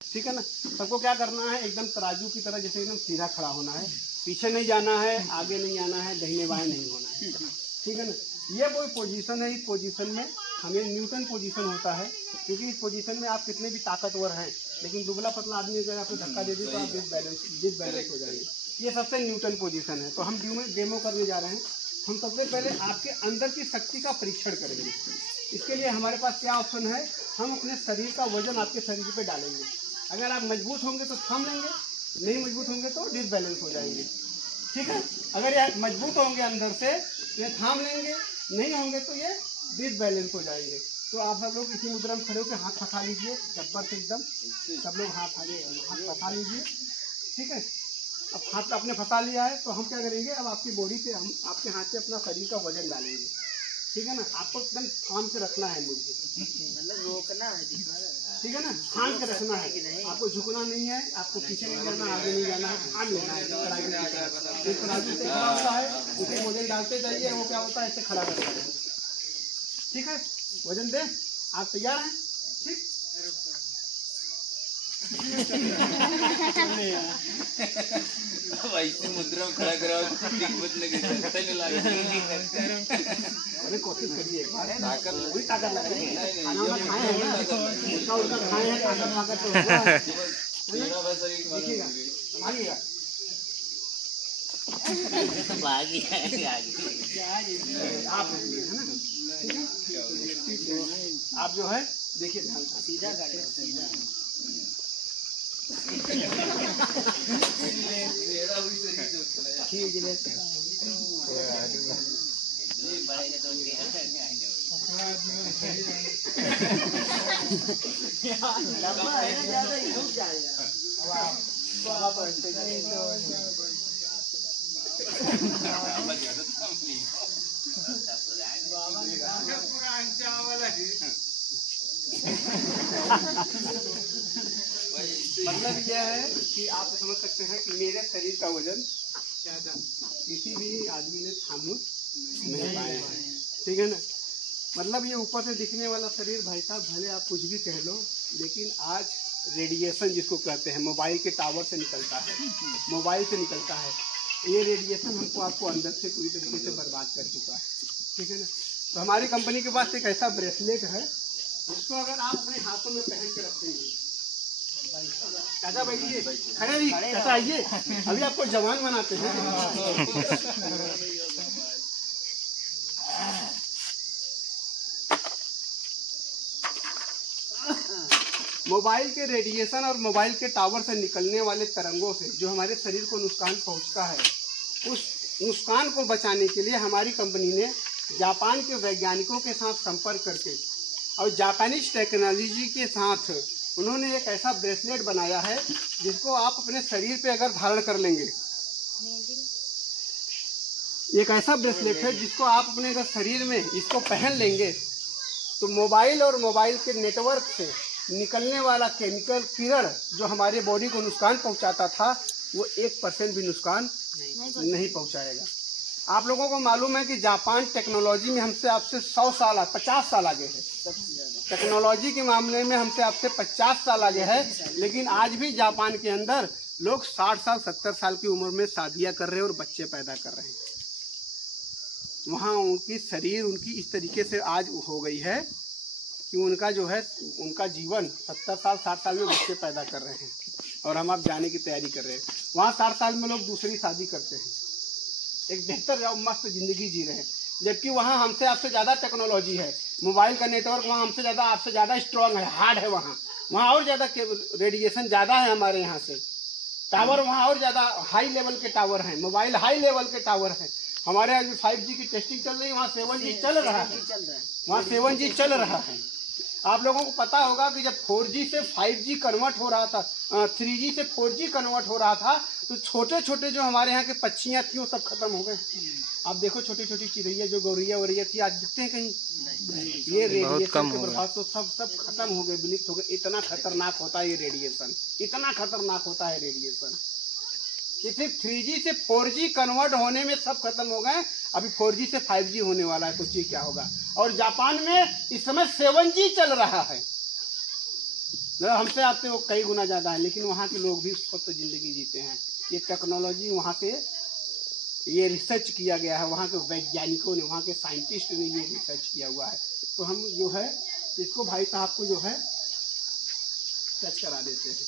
ठीक है ना। सबको क्या करना है, एकदम तराजू की तरह जैसे एकदम सीधा खड़ा होना है, पीछे नहीं जाना है, आगे नहीं आना है, दाहिने बाएं नहीं होना है। ठीक है ना। ये कोई पोजीशन है, इस पोजीशन में हमें न्यूटन पोजीशन होता है, क्योंकि इस पोजीशन में आप कितने भी ताकतवर हैं लेकिन दुबला पतला आदमी अगर आपको धक्का दे दे तो आप डिसबैलेंस हो जाएंगे। ये सबसे न्यूटन पोजीशन है। तो हम डेमो करने जा रहे हैं। हम सबसे पहले आपके अंदर की शक्ति का परीक्षण करेंगे। इसके लिए हमारे पास क्या ऑप्शन है, हम अपने शरीर का वजन आपके शरीर पे डालेंगे। अगर आप मजबूत होंगे तो थाम लेंगे, नहीं मजबूत होंगे तो डिसबैलेंस हो जाएंगे। ठीक है। अगर ये मजबूत होंगे अंदर से तो ये थाम लेंगे, नहीं होंगे तो ये डिसबैलेंस हो जाएंगे। तो आप सब लोग इसी मुद्रा में खड़े होकर हाथ फंसा लीजिए, जब्बर से एकदम सब लोग हाथ फंसा लीजिए। ठीक है। अब हाथ अपने फंसा लिया है तो हम क्या करेंगे, अब आपकी बॉडी पे हम आपके हाथ से अपना शरीर का वजन डालेंगे। ठीक है ना। आपको एकदम थाम के रखना है, मुझे मतलब रोकना है, ठीक है ना, थाम के रखना है। आपको झुकना नहीं है, आपको पीछे नहीं जाना, आगे नहीं जाना है, थाम लेना है। तराजू से खड़ा होता है, उसे वजन डालते जाइए, वो क्या होता है, ऐसे खड़ा करता है। ठीक है। वजन दे, आप तैयार हैं? ठीक। ऐसे मुद्रा में खड़ा कराओ, अरे कोशिश करिए एक बार, पूरी ताकत लगाइए। खाना वाना खाए हैं ना, उसका उनका खाए हैं, ताकत वाकत तो हुआ है। देखिएगा, संभालिएगा। आप है ना, ठीक है। आप जो है देखिए ध्यान से, सीधा गाड़ी सीधा लंबा है ना, ज्यादा ही डूब जाएगा। मतलब यह है कि आप समझ सकते हैं कि मेरे शरीर का वजन किसी भी आदमी ने थाम नहीं पाया है। ठीक है ना। मतलब ये ऊपर से दिखने वाला शरीर भाई साहब, भले आप कुछ भी कह लो, लेकिन आज रेडिएशन जिसको कहते हैं, मोबाइल के टावर से निकलता है, मोबाइल से निकलता है, ये रेडिएशन हमको आपको अंदर से पूरी तरीके से बर्बाद कर चुका है। ठीक है ना। तो हमारी कंपनी के पास एक ऐसा ब्रेसलेट है, उसको अगर आप अपने हाथों में पहन के रखेंगे, चाचा बैठिए, खड़े रहिए, चाचा आइए, अभी आपको जवान बनाते हैं। मोबाइल के रेडिएशन और मोबाइल के टावर से निकलने वाले तरंगों से जो हमारे शरीर को नुकसान पहुंचता है, उस नुकसान को बचाने के लिए हमारी कंपनी ने जापान के वैज्ञानिकों के साथ संपर्क करके और जापानीज टेक्नोलॉजी के साथ उन्होंने एक ऐसा ब्रेसलेट बनाया है जिसको आप अपने शरीर पे अगर धारण कर लेंगे, एक ऐसा ब्रेसलेट है जिसको आप अपने अगर शरीर में इसको पहन लेंगे तो मोबाइल और मोबाइल के नेटवर्क से निकलने वाला केमिकल किरण जो हमारे बॉडी को नुकसान पहुंचाता था, वो 1% भी नुकसान नहीं पहुंचाएगा। आप लोगों को मालूम है कि जापान टेक्नोलॉजी में हमसे आपसे 100 साल 50 साल आगे है। टेक्नोलॉजी के मामले में हमसे आपसे 50 साल आगे है, लेकिन आज भी जापान के अंदर लोग 60 साल 70 साल की उम्र में शादियां कर रहे हैं और बच्चे पैदा कर रहे हैं। वहाँ उनकी शरीर उनकी इस तरीके से आज हो गई है कि उनका जो है उनका जीवन 70 साल 60 साल में बच्चे पैदा कर रहे हैं और हम आप जाने की तैयारी कर रहे हैं। वहाँ 60 साल में लोग दूसरी शादी करते हैं, एक बेहतर और मस्त जिंदगी जी रहे हैं, जबकि वहाँ हमसे आपसे ज़्यादा टेक्नोलॉजी है। मोबाइल का नेटवर्क वहाँ हमसे ज़्यादा आपसे ज़्यादा स्ट्रॉन्ग है, हार्ड है। वहाँ और ज़्यादा रेडिएशन ज़्यादा है हमारे यहाँ से। टावर वहाँ और ज़्यादा हाई लेवल के टावर हैं, मोबाइल हाई लेवल के टावर हैं। हमारे यहाँ 5G की टेस्टिंग चल रही है, वहाँ 7G चल रहा है, वहाँ 7G चल रहा है। आप लोगों को पता होगा कि जब 4G से 5G कन्वर्ट हो रहा था, 3G से 4G कन्वर्ट हो रहा था, तो छोटे छोटे जो हमारे यहाँ के पक्षियाँ थी वो सब खत्म हो गए। आप देखो छोटी छोटी चिड़ैया जो गौरैया वौरैया थी, आज दिखते हैं कहीं? ये रेडिएशन के प्रभाव तो सब खत्म हो गए, विलुप्त हो गए। इतना खतरनाक होता है ये रेडिएशन, इतना खतरनाक होता है रेडिएशन कि सिर्फ 3G से 4G कन्वर्ट होने में सब खत्म हो गए। अभी 4G से 5G होने वाला है, सोचिए क्या होगा। और जापान में इस समय 7G चल रहा है। हमसे आपसे वो कई गुना ज़्यादा है, लेकिन वहाँ के लोग भी स्वस्थ जिंदगी जीते हैं। ये टेक्नोलॉजी वहाँ से ये रिसर्च किया गया है, वहाँ के वैज्ञानिकों ने, वहाँ के साइंटिस्ट ने ये रिसर्च किया हुआ है। तो हम जो है इसको भाई साहब को जो है टच करा देते हैं।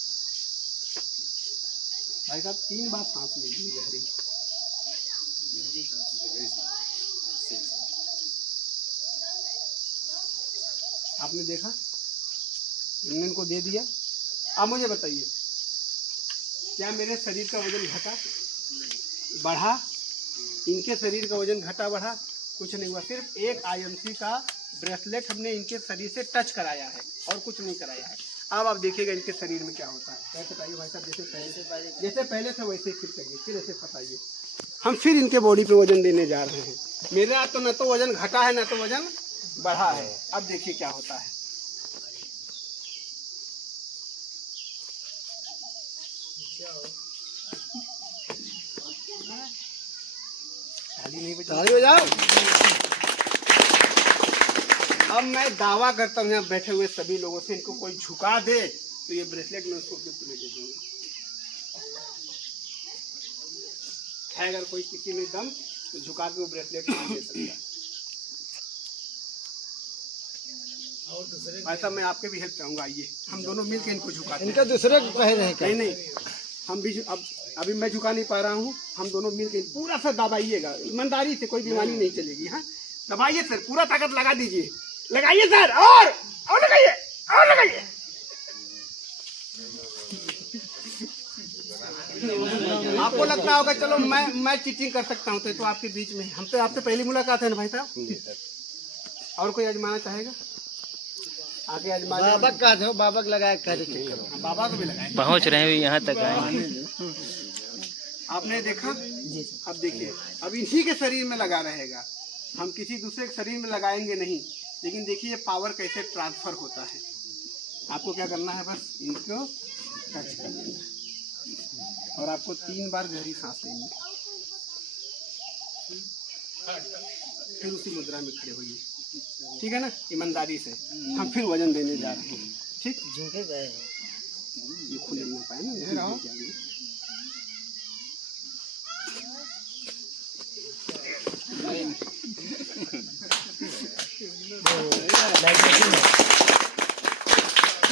भाई साहब 3 बार सांस लीजिए गहरी। आपने देखा, इन्होंने को दे दिया। अब मुझे बताइए, क्या मेरे शरीर का वजन घटा बढ़ा? इनके शरीर का वजन घटा बढ़ा? कुछ नहीं हुआ। सिर्फ एक IMC का ब्रेसलेट हमने इनके शरीर से टच कराया है और कुछ नहीं कराया है। अब आप देखिएगा इनके शरीर में क्या होता है। कैसे बताइए भाई साहब, जैसे पहले थे वैसे फिर करिए, फिर ऐसे बताइए। हम फिर इनके बॉडी पे वजन देने जा रहे हैं। मेरे यहाँ तो न तो वजन घटा है न तो वजन बढ़ा है। अब देखिए क्या होता है। ताली बजाओ। अब मैं दावा करता हूँ यहाँ बैठे हुए सभी लोगों से, इनको कोई झुका दे तो ये ब्रेसलेट मैं उसको गिफ्ट में दे दूंगा। है अगर कोई किसी में दम तो झुका के वो ब्रेसलेट नहीं दे सकता। और दूसरे ऐसा मैं आपके भी हेल्प चाहूंगा। आइए हम दोनों मिलकर इनको झुकाते हैं। इनका दूसरे को कहे रहे नहीं, हम भी अब अभी मैं झुका नहीं पा रहा हूँ। हम दोनों मिलकर पूरा सा दबाइएगा, ईमानदारी से, कोई बीमारी नहीं चलेगी। हाँ दबाइए सर, पूरा ताकत लगा दीजिए। लगाइए सर, और लगाइए, और लगाइए। आपको लगता होगा चलो मैं चीटिंग कर सकता हूँ, तो आपके बीच में हम तो आपसे पहली मुलाकात है ना भाई साहब। और कोई आजमाना चाहेगा? आगे आजमा। बाबा का दो, बाबा लगाया कर, बाबा को भी लगाए, पहुंच रहे हैं यहाँ तक आए। आपने देखा। अब देखिए, अब इन्हीं के शरीर में लगा रहेगा, हम किसी दूसरे के शरीर में लगाएंगे नहीं। लेकिन देखिए पावर कैसे ट्रांसफर होता है। आपको क्या करना है, बस इनको टच कर देना और आपको 3 बार गहरी सांस लेनी है। फिर उसी मुद्रा में खड़े होइए, ठीक है ना, ईमानदारी से। हम फिर वजन देने जा रहे हैं, ठीक। झुके गए ये खुले ना पाए ना,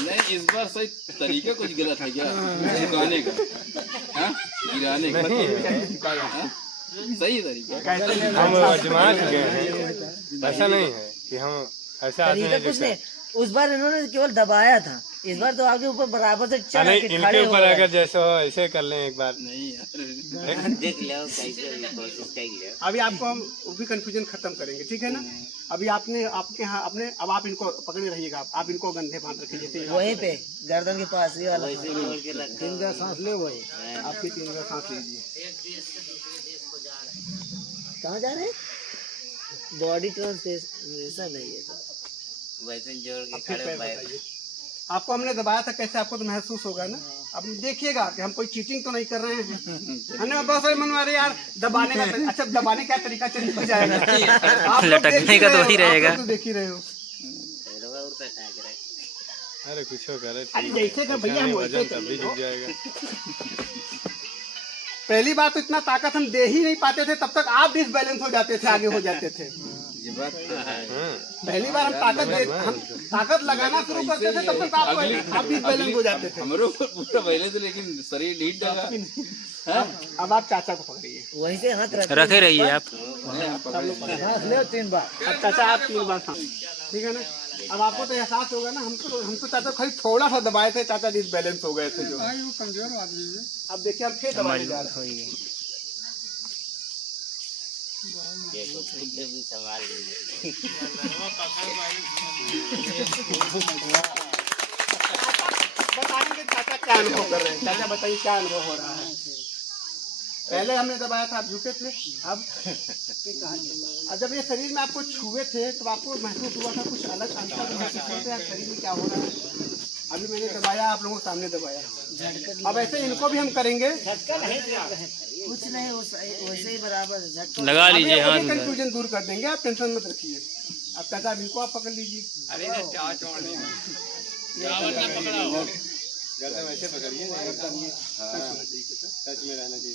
नहीं, इस बार सही तरीका कुछ गलत है क्या झुकाने का? हाँ? गिराने का सही तरीका। हम आजमा चुके हैं, ऐसा नहीं है कि हम ऐसा आते हैं कुछ नहीं। उस बार इन्होंने केवल दबाया था, इस बार तो आपके ऊपर बराबर से चढ़ नहीं, के इनके खड़े हो ऊपर गए। अगर जैसे हो ऐसे कर लें एक बार। नहीं यार, देख लो कैसे भी कोशिश कर लो। अभी आपको हम वो भी कंफ्यूजन खत्म करेंगे, ठीक है ना। अभी आपने आपके यहाँ अपने, अब आप इनको पकड़े रहिएगा, आप इनको गंधे बांध रखिए जैसे वहीं पे गर्दन के पास ही वाला। वैसे जोड़ के रखा। 3 बार सांस ले, वही आपकी 3 बार सांस लीजिए। कहाँ जा रहे हैं? बॉडी ट्रांसफॉर्मेशन है ये तो। वैसे जोड़ के अब फिर खड़े पैर पाए। बताइए। आपको हमने दबाया था, कैसे आपको तो महसूस होगा ना। अब देखिएगा कि हम कोई चीटिंग तो नहीं कर रहे हैं। हमने बहुत सारे मन मारे यार दबाने का अच्छा दबाने का तरीका चेंज हो जाएगा। आप लोग लटकने का तो वही रहेगा। तो देख ही रहे हो। अरे कुछ हो करे, अरे जैसे का भैया हम वैसे वजन तब भी झुक जाएगा। पहली बार तो इतना ताकत हम दे ही नहीं पाते थे, तब तक आप डिसबैलेंस हो जाते थे, आगे हो जाते थे। ये बात तो है। पहली बार हम ताकत लगाना शुरू करते थे, तब तक आप डिसबैलेंस हो जाते थे। हमारे ऊपर पूरा पहले से, लेकिन शरीर ढीठ लगा। अब आप चाचा को पकड़िए। वहीं से हाथ रखे रहिए आप। सांस ले 3 बार। अब चाचा आप 3 बार सांस, ठीक है ना। अब आपको तो एहसास होगा ना, हम तो चाचा खाली थोड़ा सा दबाए थे, चाचा डिसबैलेंस हो गए थे जो। कमजोर आदमी है। अब देखिए हम फिर दबाने जा रहे हैं। भी संभाल लीजिए। बताएंगे चाचा क्या अनुभव कर रहे हैं। चाचा बताइए क्या अनुभव हो रहा है। पहले हमने दबाया था, आप झुके थे। अब जब ये शरीर में आपको छुए थे तो आपको महसूस हुआ था कुछ अलग अंतर महसूस होते हैं शरीर में क्या हो रहा है। अभी मैंने दबाया, आप लोगों के सामने दबाया। अब ऐसे इनको भी हम करेंगे। कुछ नहीं, वैसे ही बराबर झटका लगा लीजिए हाथ। कंफ्यूजन दूर कर देंगे, आप टेंशन मत रखिए। अब चाचा इनको आप पकड़ लीजिए। गर्दन ऐसे पकड़िए, टच में रहना चाहिए।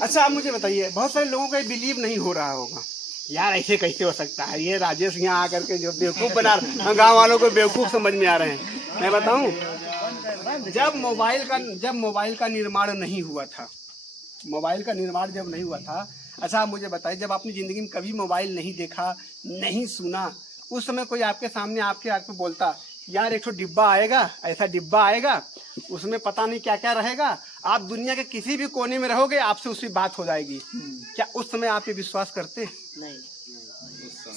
अच्छा आप मुझे बताइए, बहुत सारे लोगों को ये बिलीव नहीं हो रहा होगा, यार ऐसे कैसे हो सकता है, ये राजेश यहाँ आकर के जो बेवकूफ़ बना रहे, गांव वालों को बेवकूफ़ समझ में आ रहे हैं। मैं बताऊं, जब मोबाइल का निर्माण नहीं हुआ था, मोबाइल का निर्माण जब नहीं हुआ था, अच्छा आप मुझे बताइए, जब आपने ज़िंदगी में कभी मोबाइल नहीं देखा, नहीं सुना, उस समय कोई आपके सामने आपके आग पे बोलता यार एक ठो डिब्बा आएगा, ऐसा डिब्बा आएगा, उसमें पता नहीं क्या क्या रहेगा, आप दुनिया के किसी भी कोने में रहोगे, आपसे उसकी बात हो जाएगी, क्या उस समय आप ये विश्वास करते? नहीं।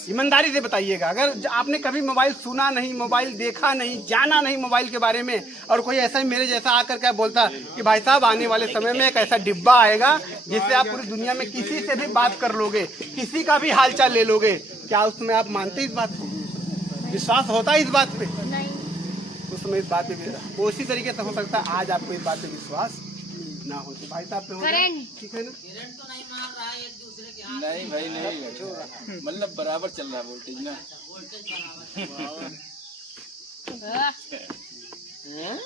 ईमानदारी से बताइएगा, अगर आपने कभी मोबाइल सुना नहीं, मोबाइल देखा नहीं, जाना नहीं मोबाइल के बारे में, और कोई ऐसा ही मेरे जैसा आकर के बोलता कि भाई साहब आने वाले समय में एक ऐसा डिब्बा आएगा जिससे आप पूरी दुनिया में किसी से भी बात कर लोगे, किसी का भी हालचाल ले लोगे, क्या उस समय आप मानते इस बात को? विश्वास होता है इस बात पे? उस समय इस बात पे उसी तरीके से हो सकता है आज आपको इस बात पे विश्वास ना हो, तो भाई साहब पे हो जाए, ठीक है ना? नहीं भाई नहीं, मतलब बराबर चल रहा है वोल्टेज ना। हैं?